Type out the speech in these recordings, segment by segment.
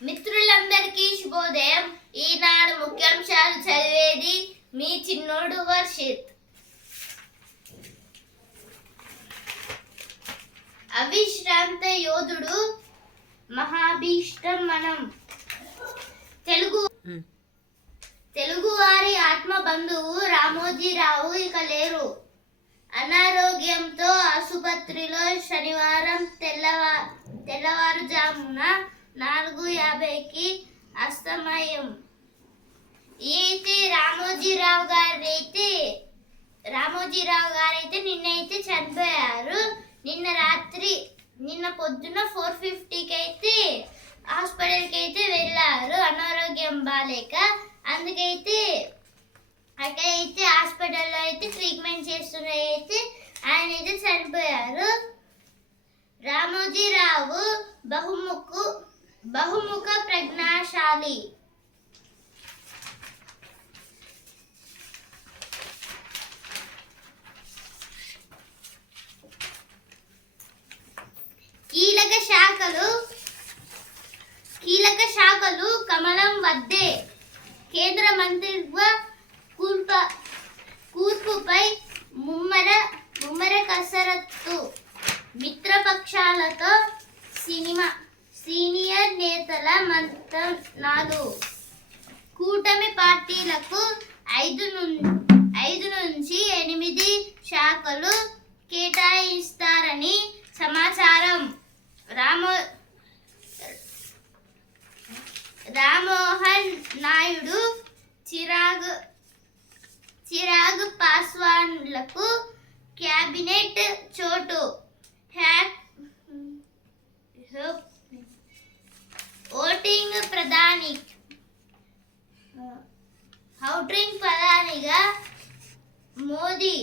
మిత్రులందరికీ శుభోదయం. ఈనాడు ముఖ్యాంశాలు చదివేది మీ చిన్నోడు వర్షిత్. అవిశ్రాంత యోధుడు మహాభీష్టం మనం తెలుగు తెలుగు వారి ఆత్మ బంధువు రామోజీరావు ఇక లేరు. అనారోగ్యంతో ఆసుపత్రిలో శనివారం తెల్లవా తెల్లవారుజామున నాలుగు యాభైకి అస్తమయం. అయితే రామోజీరావు గారైతే రామోజీరావు గారైతే నిన్నైతే చనిపోయారు. నిన్న రాత్రి నిన్న పొద్దున ఫోర్ ఫిఫ్టీకి అయితే హాస్పిటల్కి అయితే వెళ్ళారు అనారోగ్యం బాగాలేక అందుకైతే అక్కడైతే హాస్పిటల్లో అయితే ట్రీట్మెంట్ చేస్తున్న అయితే ఆయన అయితే చనిపోయారు. రామోజీరావు బహుముఖు బహుముఖ ప్రజ్ఞాశాలి. కీలక శాఖలు కీలక శాఖలు కమలం వద్దే. కేంద్ర మంత్రిత్వ కూర్ప కూర్పుపై ముమ్మర ముమ్మర కసరత్తు. మిత్రపక్షాలతో వందల నేతల నాలుగు కూటమి పార్టీలకు ఐదు ను- ఐదు నుంచి ఎనిమిది శాఖలు కేటాయిస్తారని సమాచారం. రామో రామ్మోహన్ నాయుడు చిరాగ్ చిరాగ్ పాస్వాన్లకు క్యాబినెట్ చోటు. హ్యాక్ ఓటింగ్ ప్రధాని. హౌట్రింగ్ ప్రధానిగా మోదీ.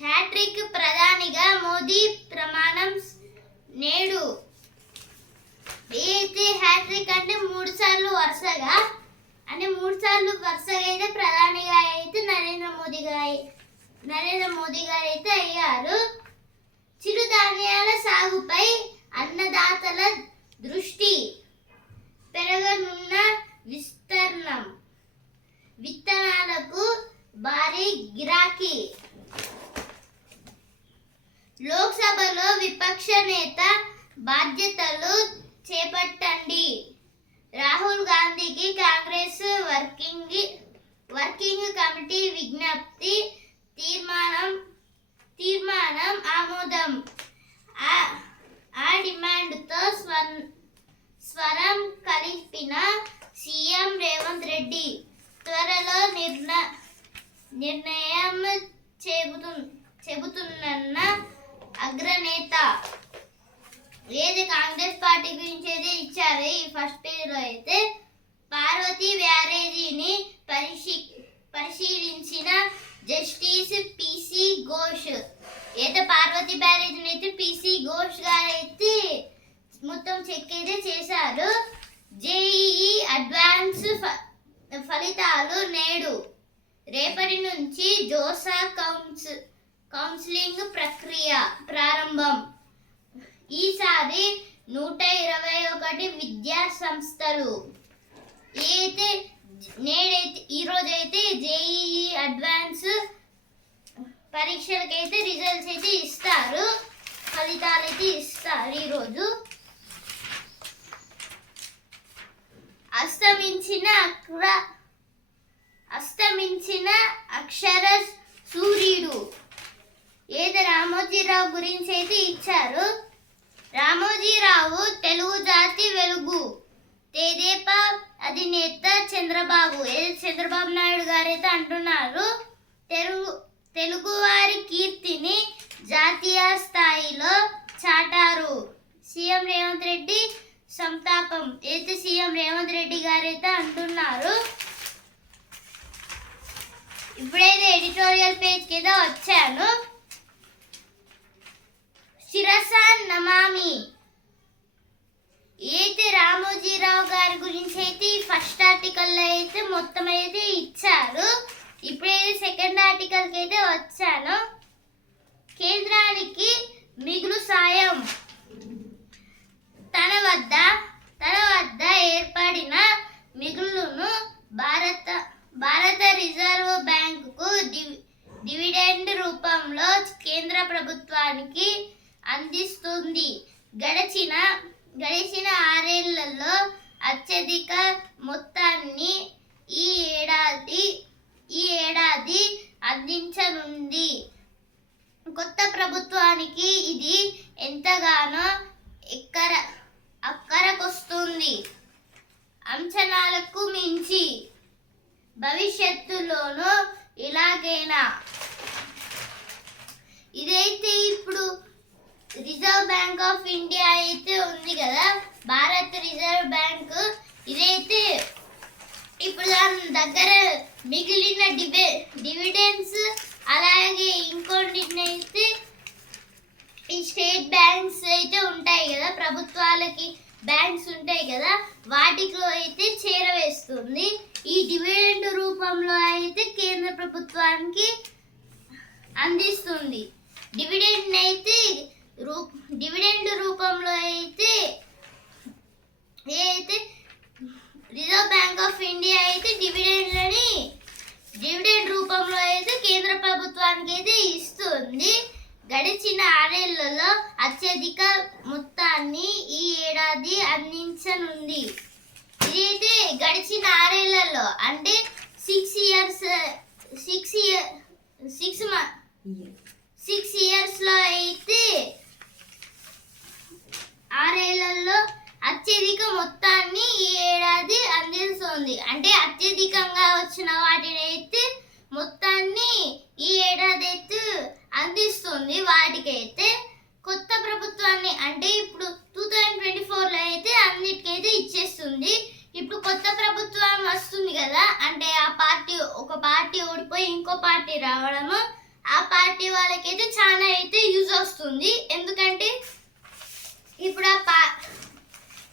హ్యాట్రిక్ ప్రధానిగా మోదీ ప్రమాణం నేడు. ఏదైతే హ్యాట్రిక్ అంటే మూడు సార్లు వరుసగా అంటే మూడు సార్లు వరుసగా అయితే ప్రధానిగా అయితే నరేంద్ర మోదీ గారు నరేంద్ర మోదీ గారు అయితే అయ్యారు. చిరుధాన్యాల సాగుపై అన్నదాతల దృష్టి పెరగనున్న విస్తరణం. విత్తనాలకు భారీ గిరాకీ. లోక్సభలో విపక్ష నేత బాధ్యతలు చేపట్టండి. రాహుల్ గాంధీకి కాంగ్రెస్ వర్కింగ్ వర్కింగ్ కమిటీ విజ్ఞప్తి తీర్మానం తీర్మానం ఆమోదం ఆ- ఆ డిమాండ్తో స్వర్ స్వరం కలిపిన సీఎం రేవంత్ రెడ్డి త్వరలో నిర్ణ నిర్ణయం చెబుతు చెబుతున్న అగ్రనేత ఏది కాంగ్రెస్ పార్టీ గురించి అయితే ఇచ్చారు ఈ ఫస్ట్ పేజ్లో అయితే పార్వతీ బ్యారేజీని పరిశీ పరిశీలించిన జస్టిస్ పిసి ఘోష్ అయితే పార్వతీ బ్యారేజీని అయితే పిసి ఘోష్ గారు అయితే మొత్తం చెక్ అయితే చేశారు జేఈఈ అడ్వాన్స్ ఫ- ఫలితాలు నేడు రేపటి నుంచి జోసా కౌన్స్ కౌన్సిలింగ్ ప్రక్రియ కుటుంబం. ఈసారి నూట ఇరవై ఒకటి విద్యా సంస్థలు. అయితే నేడైతే ఈరోజు అయితే జేఈఈ అడ్వాన్స్ పరీక్షలకైతే రిజల్ట్స్ అయితే ఇస్తారు. ఫలితాలు అయితే ఇస్తారు ఈరోజు. అస్తమించిన అక్ర అస్తమించిన అక్షర సూర్యుడు. ఏది రామోజీరావు గురించి అయితే ఇచ్చారు? రామోజీరావు తెలుగు జాతి వెలుగు. తెదేపా అధినేత చంద్రబాబు. ఏది చంద్రబాబు నాయుడు గారైతే అంటున్నారు? తెలుగు తెలుగువారి కీర్తిని జాతీయ స్థాయిలో చాటారు. సీఎం రేవంత్ రెడ్డి సంతాపం. ఏది సీఎం రేవంత్ రెడ్డి గారైతే అంటున్నారు? ఇప్పుడైతే ఎడిటోరియల్ పేజ్ కింద వచ్చాను. శిరస నమామి. ఏతే రామోజీరావు గారి గురించి అయితే ఈ ఫస్ట్ ఆర్టికల్లో అయితే మొత్తం అయితే ఇచ్చారు. ఇప్పుడైతే సెకండ్ ఆర్టికల్కి అయితే వచ్చాను. కేంద్రానికి మిగులు సాయం. తన వద్ద తన వద్ద ఏర్పడిన మిగులును భారత భారత రిజర్వ్ బ్యాంకుకు డివిడెండ్ రూపంలో కేంద్ర ప్రభుత్వానికి గడిచిన ఆరేళ్ళలో అత్యధిక మొత్తాన్ని ఈ ఏడాది ఈ ఏడాది అందించనుంది. కొత్త ప్రభుత్వానికి ఇది ఎంతగానో ఎక్కర అక్కరకొస్తుంది. అంచనాలకు మించి భవిష్యత్తులోనూ ఇలాగైనా ఇదైతే ఇప్పుడు రిజర్వ్ బ్యాంక్ ఆఫ్ ఇండియా అయితే ఉంది కదా? భారత్ రిజర్వ్ బ్యాంక్ ఇదైతే ఇప్పుడు దాని దగ్గర మిగిలిన డిబే డివిడెన్స్ అలాగే ఇంకొన్నిటినైతే ఈ స్టేట్ బ్యాంక్స్ అయితే ఉంటాయి కదా? ప్రభుత్వాలకి బ్యాంక్స్ ఉంటాయి కదా? వాటికి అయితే చేరవేస్తుంది. ఈ డివిడెండ్ రూపంలో అయితే కేంద్ర ప్రభుత్వానికి అందిస్తుంది. డివిడెండ్ అయితే రూ డివిడెండ్ రూపంలో అయితే ఏదైతే రిజర్వ్ బ్యాంక్ ఆఫ్ ఇండియా అయితే డివిడెండ్లని డివిడెండ్ రూపంలో అయితే కేంద్ర ప్రభుత్వానికి అయితే ఇస్తుంది. గడిచిన ఆరేళ్ళలో అత్యధిక మొత్తాన్ని ఈ ఏడాది అందించనుంది. ఇదైతే గడిచిన ఆరేళ్ళలో అంటే six years six year six six ఇయర్స్లో అయితే ఆరేళ్ళలో అత్యధిక మొత్తాన్ని ఈ ఏడాది అందిస్తుంది అంటే అత్యధికంగా వచ్చిన వాటిని అయితే మొత్తాన్ని ఈ ఏడాది అయితే అందిస్తుంది. వాటికైతే కొత్త ప్రభుత్వాన్ని అంటే ఇప్పుడు టూ థౌజండ్ ట్వంటీ ఫోర్లో అయితే అన్నిటికైతే ఇచ్చేస్తుంది. ఇప్పుడు కొత్త ప్రభుత్వం వస్తుంది కదా అంటే ఆ పార్టీ ఒక పార్టీ ఓడిపోయి ఇంకో పార్టీ రావడము ఆ పార్టీ వాళ్ళకైతే చాలా అయితే యూజ్ వస్తుంది. ఎందుకంటే ఇప్పుడు ఆ పా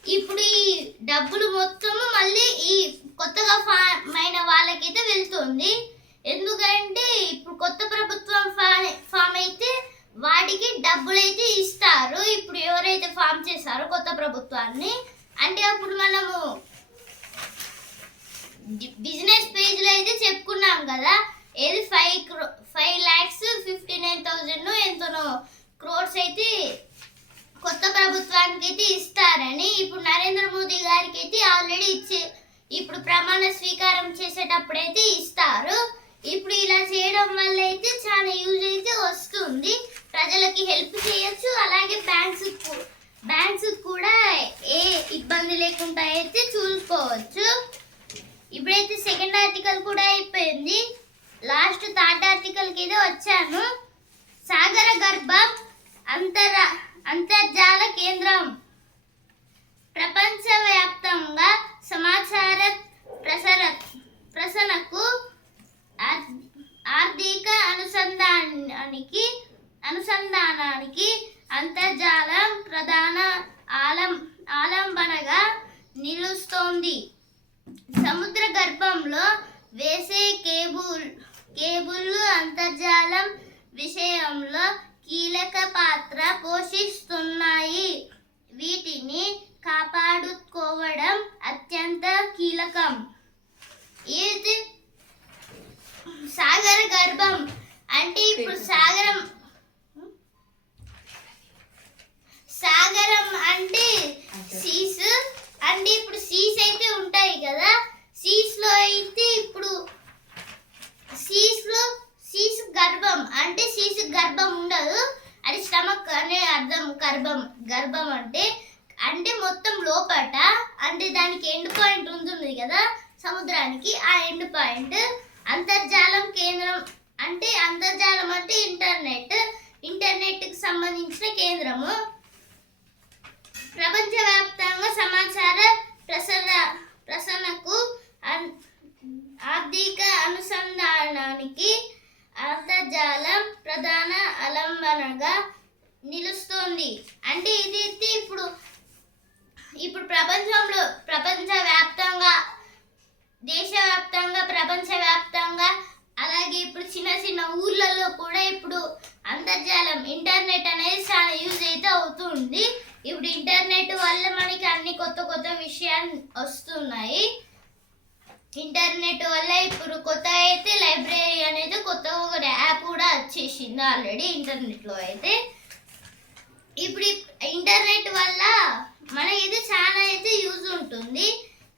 ఇప్పుడు ఈ డబ్బులు మొత్తము మళ్ళీ ఈ కొత్తగా ఫామ్ అయిన వాళ్ళకైతే వెళ్తుంది. ఎందుకంటే ఇప్పుడు కొత్త ప్రభుత్వం ఫా- ఫామ్ అయితే వాటికి డబ్బులు అయితే ఇస్తారు. ఇప్పుడు ఎవరైతే ఫామ్ చేస్తారో కొత్త ప్రభుత్వాన్ని. అంటే అప్పుడు మనము బిజినెస్ పేజ్లో అయితే చెప్పుకున్నాం కదా. ఏది five crore five lakhs fifty nine thousand ఎంతనో క్రోడ్స్ అయితే కొత్త ప్రభుత్వానికి అయితే ఇస్తారని ఇప్పుడు నరేంద్ర మోదీ గారికి అయితే ఆల్రెడీ ఇచ్చే ఇప్పుడు ప్రమాణ స్వీకారం చేసేటప్పుడు అయితే ఇస్తారు. ఇప్పుడు ఇలా చేయడం వల్ల అయితే చాలా యూజ్ అయితే వస్తుంది. ప్రజలకి హెల్ప్ చేయొచ్చు. అలాగే బ్యాంక్స్ బ్యాంక్స్ కూడా ఏ ఇబ్బంది లేకుండా అయితే చూసుకోవచ్చు. ఇప్పుడైతే సెకండ్ ఆర్టికల్ కూడా అయిపోయింది. లాస్ట్ థర్డ్ ఆర్టికల్కి అయితే వచ్చాను. సాగర గర్భం అంతరా అంతర్జాల కేంద్రం. ప్రపంచవ్యాప్తంగా సమాచార ప్రసర ప్రసనకు ఆర్థిక అనుసంధానానికి అనుసంధానానికి అంతర్జాలం ప్రధాన ఆలం ఆలంబనగా నిలుస్తోంది. సముద్ర గర్భంలో వేసే కేబుల్ కేబుల్ అంతర్జాలం విషయంలో కీలక పాత్ర పోషిస్తున్నాయి. వీటిని కాపాడుకోవడం అత్యంత కీలకం. ఇది సాగర గర్భం. అంటే ఇప్పుడు సాగరం సాగరం అంటే సీస్. అంటే ఇప్పుడు సీస్ అయితే ఉంటాయి కదా. సీస్లో అయితే ఇప్పుడు సీస్లో సీస్ గర్భం అంటే సీస్ గర్భం ఉండదు. అది స్టమక్ అనే అర్థం గర్భం. గర్భం అంటే అంటే మొత్తం లోపట అంటే దానికి ఎండ్ పాయింట్ ఉంటుంది కదా సముద్రానికి ఆ ఎండ్ పాయింట్. అంతర్జాలం కేంద్రం అంటే అంతర్జాలం అంటే ఇంటర్నెట్. ఇంటర్నెట్కి సంబంధించిన కేంద్రము. ప్రపంచవ్యాప్తంగా సమాచార ప్రసర ప్రసరణకు అన్- ఆర్థిక అనుసంధానానికి అంతర్జాలం ప్రధాన అలంబనగా నిలుస్తోంది. అంటే ఇది అయితే ఇప్పుడు ఇప్పుడు ప్రపంచంలో ప్రపంచవ్యాప్తంగా దేశవ్యాప్తంగా ప్రపంచవ్యాప్తంగా అలాగే ఇప్పుడు చిన్న చిన్న ఊర్లలో కూడా ఇప్పుడు అంతర్జాలం ఇంటర్నెట్ అనేది చాలా యూజ్ అయితే అవుతుంది. ఇప్పుడు ఇంటర్నెట్ వల్ల మనకి అన్ని కొత్త కొత్త విషయాలు వస్తున్నాయి. ఇంటర్నెట్ వల్ల ఇప్పుడు కొత్త అయితే లైబ్రరీ అనేది కొత్త ఒక యాప్ కూడా వచ్చేసింది ఆల్రెడీ ఇంటర్నెట్లో అయితే. ఇప్పుడు ఇంటర్నెట్ వల్ల మనకైతే చాలా అయితే యూజ్ ఉంటుంది.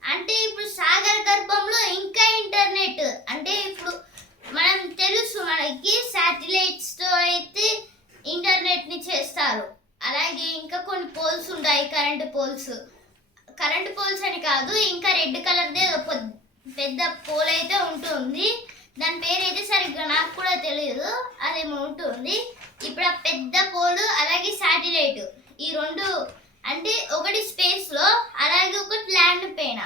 అంటే ఇప్పుడు సాగర్ గర్భంలో ఇంకా ఇంటర్నెట్ అంటే ఇప్పుడు మనం తెలుసు మనకి శాటిలైట్స్తో అయితే ఇంటర్నెట్ని చేస్తారు అలాగే ఇంకా కొన్ని పోల్స్ ఉంటాయి కరెంట్ పోల్స్ కరెంట్ పోల్స్ అని కాదు ఇంకా రెడ్ కలర్దే ఒక పెద్ద పోల్ అయితే ఉంటుంది దాని పేరు అయితే సరిగ్గా నాకు కూడా తెలియదు అదేమో ఉంటుంది ఇప్పుడు ఆ పెద్ద పోలు అలాగే శాటిలైట్ ఈ రెండు అంటే ఒకటి స్పేస్లో అలాగే ఒకటి ల్యాండ్ పైన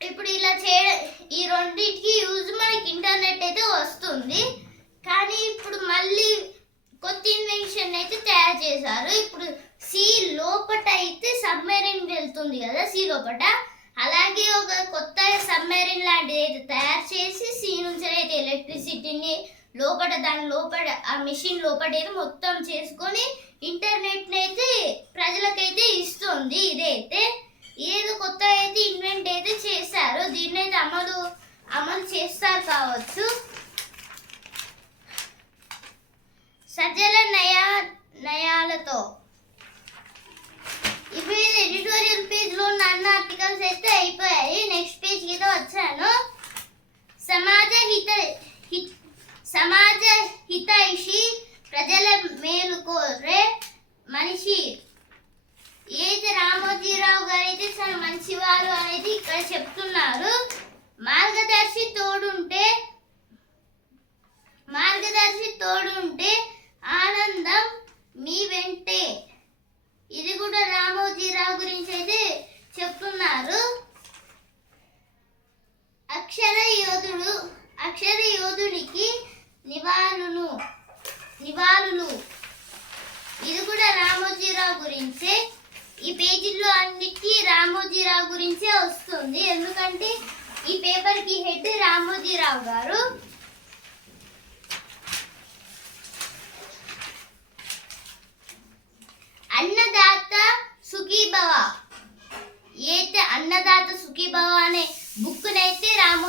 ఇప్పుడు ఇలా చేయ ఈ రెండింటికి యూజ్ మనకి ఇంటర్నెట్ అయితే వస్తుంది కానీ ఇప్పుడు మళ్ళీ కొత్త ఇన్వెన్షన్ అయితే తయారు చేశారు ఇప్పుడు సీ లోపట అయితే సబ్మెరీన్ వెళ్తుంది కదా సీ లోపట అలాగే ఒక కొత్త సబ్మెరీన్ లాంటిది అయితే తయారు చేసి సీ నుంచి అయితే ఎలక్ట్రిసిటీని లోపల దాని లోపల ఆ మిషన్ లోపల మొత్తం చేసుకొని ఇంటర్నెట్ని అయితే ప్రజలకైతే ఇస్తుంది. ఇదైతే ఏదో కొత్త అయితే ఇన్వెంట్ అయితే చేశారు. దీన్ని అయితే అమలు అమలు చేస్తారు కావచ్చు. సజ్జల నయా నయాలతో. ఇప్పుడు ఎడిటోరియల్ పేజ్లో ఉన్న అన్ని ఆర్టికల్స్ అయితే అయిపోయాయి. నెక్స్ట్ పేజ్ అయితే వచ్చాను. సమాజ హిత సమాజ హితైషి ప్రజల మేలు కోరే మనిషి. ఏది రామోజీరావు గారు అయితే చాలా మంచివారు అనేది ఇక్కడ చెప్తున్నారు. మార్గదర్శి తోడుంటే మార్గదర్శి తోడుంటే ఆనందం మీ వెంటే ఇది కూడా రామోజీరావు గురించి అయితే చెప్తున్నారు అక్షర యోధుడు అక్షర యోధుడికి నివాళులు నివాళులు ఇది కూడా రామోజీరావు గురించే ఈ పేజీల్లో అన్నిటికీ రామోజీరావు గురించే వస్తుంది ఎందుకంటే ఈ పేపర్కి హెడ్ రామోజీరావు గారు అన్నదాత సుఖీభవ అయితే అన్నదాత సుఖీభవ అనే బుక్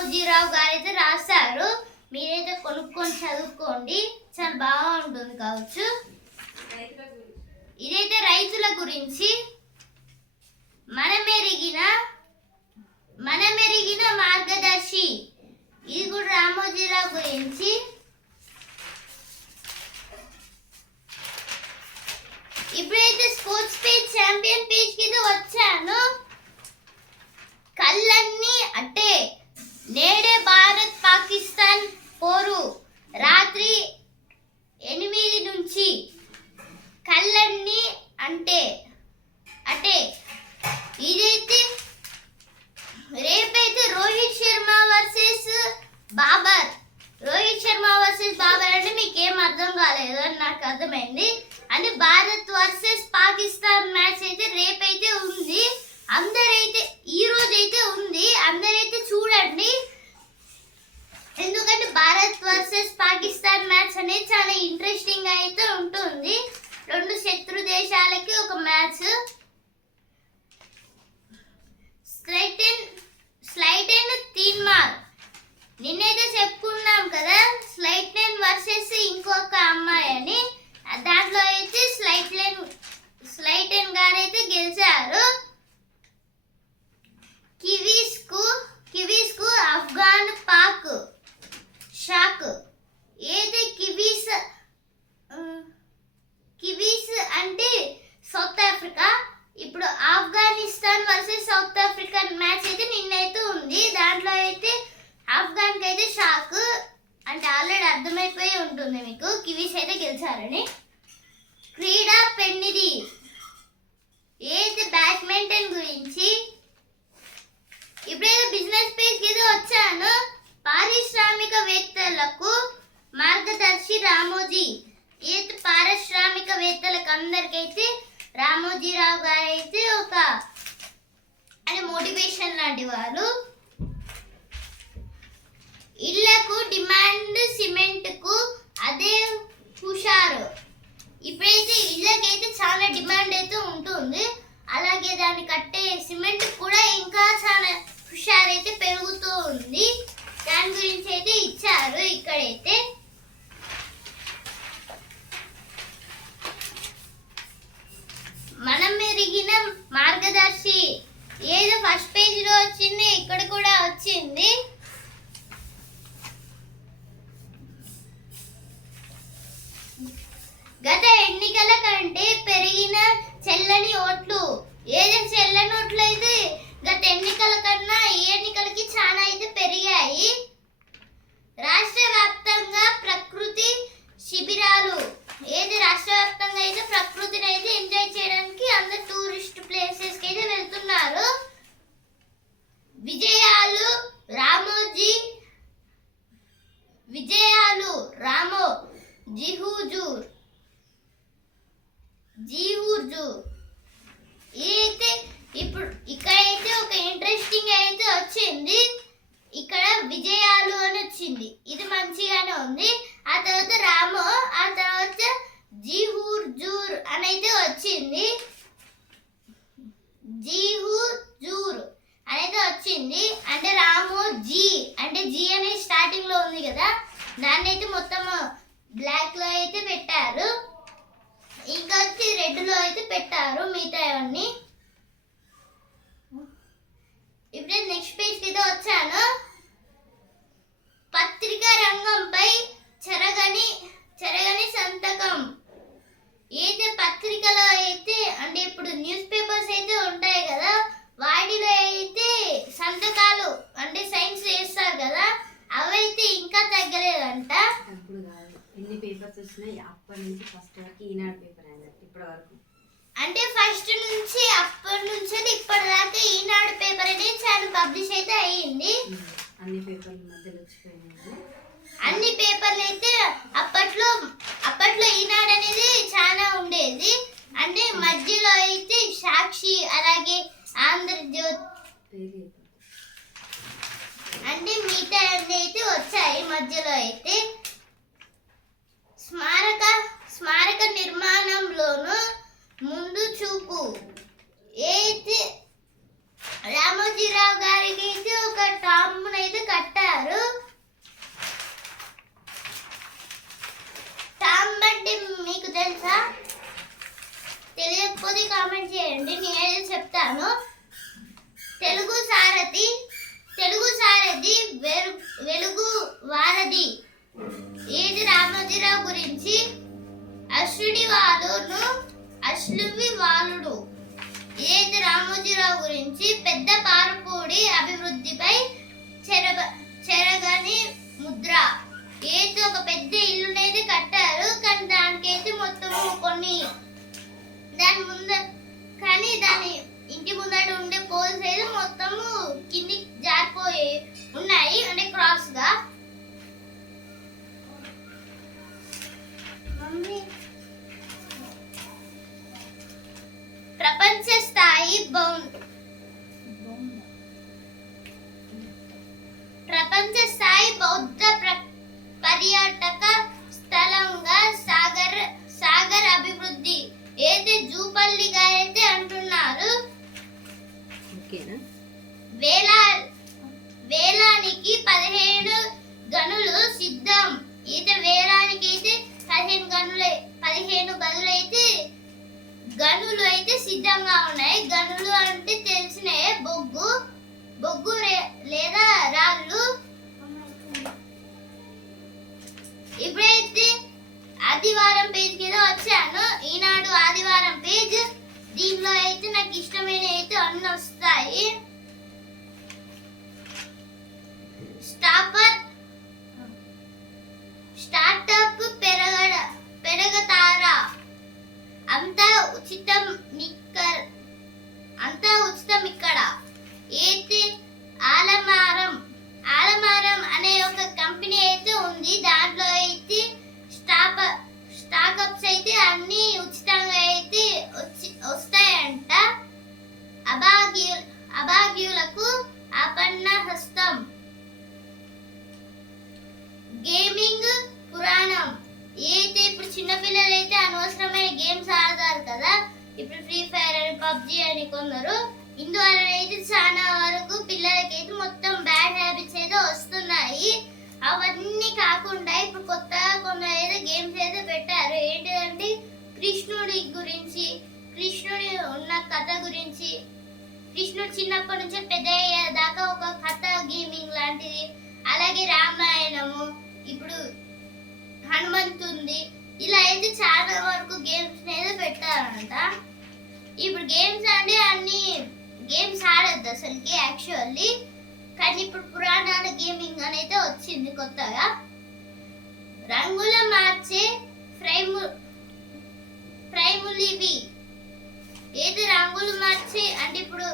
అయితే రామోజీరావు గారు అయితే రాశారు. మీరైతే కొనుక్కొని చదువుకోండి. చాలా బాగుంటుంది కావచ్చు. ఇదైతే రైతుల గురించి. మనమెరిగిన మనమెరిగిన మార్గదర్శి. ఇది కూడా రామోజీరావు గురించి. ఇప్పుడైతే స్పోర్ట్స్ పేజ్ ఛాంపియన్ పేజ్ కింద వచ్చాను. కళ్ళన్నీ అంటే నేడే భారత్ పాకిస్తాన్ పోరు. రాత్రి ఎనిమిది నుంచి కళ్ళన్నీ అంటే అంటే. ఇదైతే రేపైతే రోహిత్ శర్మ వర్సెస్ బాబర్. రోహిత్ శర్మ వర్సెస్ బాబర్ అంటే మీకు ఏం అర్థం కాలేదు అని నాకు అర్థమైంది. అంటే భారత్ వర్సెస్ పాకిస్తాన్ మ్యాచ్ అయితే రేపైతే ఉంది. అందరైతే ఈ రోజు అయితే ఉంది. అందరైతే చూడండి. ఎందుకంటే భారత్ వర్సెస్ పాకిస్తాన్ మ్యాచ్ అనేది చాలా ఇంట్రెస్టింగ్ అయితే ఉంటుంది. రెండు శత్రు దేశాలకి ఒక మ్యాచ్. స్లైటెన్ స్లైటెన్ తీన్మార్. నిన్నైతే చెప్పుకున్నాం కదా స్లైట్ లైన్ వర్సెస్ ఇంకొక అమ్మాయి అని. దాంట్లో అయితే స్లైట్ లైన్ స్లైట్ లైన్ గారైతే గెలిచారు. kiwisku. వారు ఇళ్ళకు డిమాండ్ సిమెంట్కు అదే హుషారు. ఇప్పుడైతే ఇళ్ళకైతే చాలా డిమాండ్ అయితే ఉంటుంది. అలాగే దాన్ని కట్టే సిమెంట్ కూడా ఇంకా చాలా హుషారైతే పెరుగుతూ ఉంది. దాని గురించి అయితే ఇచ్చారు ఇక్కడైతే. మనం మెరిగిన మార్గదర్శి ఏదో ఫస్ట్ పేజ్లో వచ్చింది ఇక్కడ కూడా వచ్చింది. గత ఎన్నికల కంటే పెరిగిన చెల్లని ఓట్లు. ఏదో చెల్లని ఓట్లు అయితే గత ఎన్నికల కన్నా ఈ ఎన్నికలకి చాలా అయితే పెరిగాయి రాష్ట్ర వ్యాప్తంగా ప్రకృతి శిబిరాలు ఏది రాష్ట్ర వ్యాప్తంగా అయితే ప్రకృతిని అయితే ఎంజాయ్ చేయడానికి అందరు టూరిస్ట్ ప్లేసెస్కి అయితే వెళ్తున్నారు విజయాలు రామోజీ విజయాలు రామో జిహూజూర్ జీహూజూర్ ఇదైతే ఇప్పుడు ఇక్కడైతే ఒక ఇంట్రెస్టింగ్ అయితే వచ్చింది ఇక్కడ విజయాలు అని వచ్చింది ఇది మంచిగానే ఉంది ఆ తర్వాత రామో ఆ తర్వాత జీహూర్ జూర్ అని అయితే వచ్చింది జీహూర్ జూర్ అనేది వచ్చింది. అంటే రాము జీ. అంటే జీ అనేది స్టార్టింగ్లో ఉంది కదా. దాన్ని అయితే మొత్తం బ్లాక్లో అయితే పెట్టారు. ఇంకా వచ్చి రెడ్లో అయితే పెట్టారు మిగతా అవన్నీ. ఇప్పుడే నెక్స్ట్ పేజ్కి అయితే వచ్చాను. పత్రికా రంగంపై చెరగని చెరగని సంతకం. ఏదైతే పత్రికలో అయితే అంటే ఇప్పుడు న్యూస్ పేపర్స్ అయితే ఉంటాయి కదా వాటిలో అయితే సంతకాలు అంటే సైన్స్ చేస్తారు కదా అవైతే ఇంకా తగ్గలేదంట. అప్పుడు కాదు. ఎన్ని పేపర్స్ వచ్చినాయి? అప్పటి నుంచి ఫస్ట్ వరకు ఈనాడు పేపర్ అయింది ఇప్పటి వరకు అంటే ఫస్ట్ నుంచి అప్పటి నుంచి ఇప్పటి దాకా ఈనాడు పేపర్ అనేది చాలా పబ్లిష్ అయితే అయ్యింది. అన్ని పేపర్ల మధ్యలో వచ్చిపోయినాయి అన్ని పేపర్లు అయితే అప్పట్లో అప్పట్లో ఈనాడు అనేది చాలా ఉండేది. అంటే మధ్యలో అయితే సాక్షి అలాగే ఆంధ్రజ్యోతి. అంటే మిగతా అన్ని అయితే వచ్చాయి. మధ్యలో అయితే స్మారక స్మారక నిర్మాణంలోను ముందు చూపు. అయితే రామోజీరావు గారికి అయితే ఒక టామ్ అయితే కట్టారు. టామ్ అంటే మీకు తెలుసా? తెలియకపోతే కామెంట్ చేయండి. నేనైతే చెప్తాను. సారథి తెలుగు సారథి వెలుగు వారధి. ఏది రామోజీరావు గురించి? అశ్విని వాలును అశ్లువి వాలుడు. ఏది రామోజీరావు గురించి? పెద్ద పారపూడి అభివృద్ధిపై చెరగ చెరగని ముద్ర. ఏది ఒక పెద్ద ఇల్లునైతే కట్టారు కానీ దానికైతే మొత్తము కొన్ని. దాని ముందు కానీ దాని ఇంటి ముందర ఉండే పోల్స్ అయితే మొత్తము కింది జారిపోయి ఉన్నాయి. అంటే క్రాస్గా. ప్రపంచ స్థాయి బౌండ్. ప్రపంచ స్థాయి బౌద్ధ ప్ర- పర్యాటక స్థలంగా సాగర్ సాగర్ అభివృద్ధి. ఏది జూపల్లి గారైతే అంటున్నారు. ఓకేనా? వేలా వేలానికి పదిహేను గనులు సిద్ధం. ఈత వేలానికి అయితే పదిహేను గనులు పదిహేను గనులు అయితే గనులు అయితే సిద్ధంగా ఉన్నాయి. గనులు అంటే తెలిసిన బొగ్గు బొగ్గు లేదా రాళ్ళు? ఇప్పుడైతే ఆదివారం పేజ్ కింద వచ్చాను. ఈనాడు ఆదివారం పేజ్ దీనిలో అయితే నాకు ఇష్టమైన అయితే అన్ని వస్తాయి. స్టాపర్ పబ్జి అని కొందరు ఇందువల్ల అయితే చాలా వరకు పిల్లలకైతే మొత్తం బ్యాడ్ హ్యాబిట్స్ అయితే వస్తున్నాయి. అవన్నీ కాకుండా ఇప్పుడు కొత్తగా కొందరు అయితే గేమ్స్ అయితే పెట్టారు. ఏంటిదంటే కృష్ణుడి గురించి కృష్ణుడి ఉన్న కథ గురించి. కృష్ణుడు చిన్నప్పటి నుంచి పెద్ద అయ్యేదాకా ఒక కథ గేమింగ్ లాంటిది. అలాగే రామాయణము ఇప్పుడు హనుమంతుంది. ఇలా అయితే చాలా వరకు గేమ్స్ అయితే పెట్టారంట. ఇప్పుడు గేమ్స్ అంటే అన్ని గేమ్స్ ఆడద్దు అసలుకి యాక్చువల్లీ కానీ ఇప్పుడు పురాణాల గేమింగ్ అనేది వచ్చింది కొత్తగా. రంగుల మార్చే ఫ్రేము ఫ్రేములు ఇవి. ఏది రంగులు మార్చి? అంటే ఇప్పుడు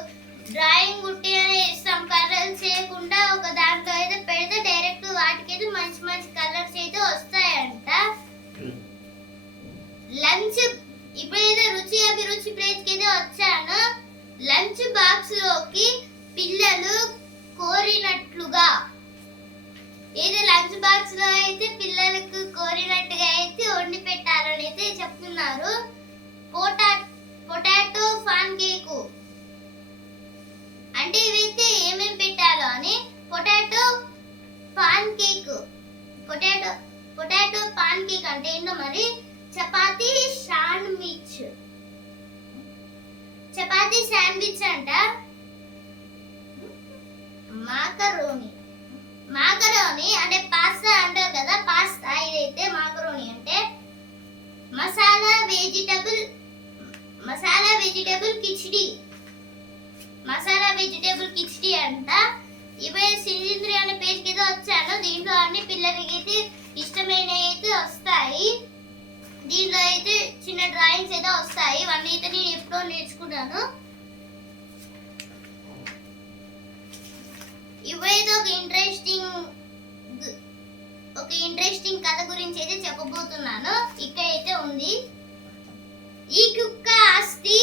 డ్రాయింగ్ గుట్టి అని ఇస్తాం కలర్స్ చేయకుండా ఒక దాంట్లో అయితే పెడితే డైరెక్ట్ వాటికి అయితే మంచి మంచి కలర్స్ అయితే వస్తాయంట. లంచ్ ఇప్పుడైతే రుచి అభిరుచి ప్లేస్ అయితే వచ్చాను. లంచ్ బాక్స్లోకి పిల్లలు కోరినట్లుగా. ఏదో లంచ్ బాక్స్లో అయితే పిల్లలకు కోరినట్టుగా అయితే వండి పెట్టాలని అయితే చెప్తున్నారు. పోటా పొటాటో ఫాన్ కేకు అంటే ఇవైతే ఏమేం పెట్టాలో అని? Potato pancake potato potato pancake అంటే ఏంటో మరి? చపాతీ శాండ్విచ్. చపాతి శాండ్విచ్ అంట మాకరోని. మాకరోని అంటే పాస్తా అంటారు కదా పాస్తా ఇదైతే మాకరోని అంటే masala vegetable masala vegetable khichdi. Masala vegetable khichdi అంట. ఇవే సిలింద్రి అనే పేజ్ కింద వచ్చాను. దీంట్లో అన్ని పిల్లలకి అయితే ఇష్టమైనవి అయితే వస్తాయి. దీంట్లో అయితే చిన్న డ్రాయింగ్స్ అయితే వస్తాయి. ఇవన్నీ అయితే నేను ఎప్పుడో నేర్చుకున్నాను. ఇవైతే ఒక ఇంట్రెస్టింగ్ ఒక ఇంట్రెస్టింగ్ కథ గురించి అయితే చెప్పబోతున్నాను. ఇక్కడ అయితే ఉంది. ఈ కుక్క ఆస్తి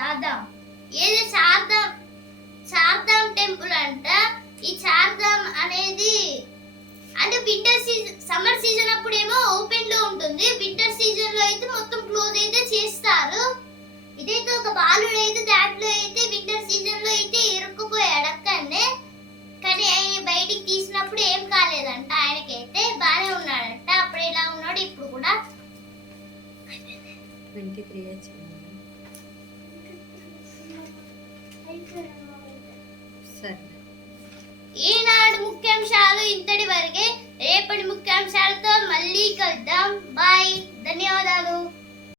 చార్దాం ఏది చార్దాం చార్ధామ్ టెంపుల్ అంట. ఈ చార్ధామ్ అనేది అంటే వింటర్ సీజన్ సమ్మర్ సీజన్ అప్పుడేమో ఓపెన్లో ఉంటుంది. వింటర్ సీజన్లో అయితే మొత్తం క్లోజ్ అయితే చేస్తారు. ఇదైతే ఒక బాలుడు అయితే దాంట్లో అయితే వింటర్ సీజన్లో అయితే ఇరుక్కుపోయాడు అక్కడనే కానీ ఆయన బయటికి తీసినప్పుడు ఏం కాలేదంట. ఆయనకైతే బాగానే ఉన్నాడంట. అప్పుడు ఎలా ఉన్నాడు ఇప్పుడు కూడా ట్వంటీ త్రీ ఈనాడు ముఖ్యాంశాలు ఇంతటి వరకే. రేపటి ముఖ్యాంశాలతో మళ్ళీ కలుద్దాం. బాయ్. ధన్యవాదాలు.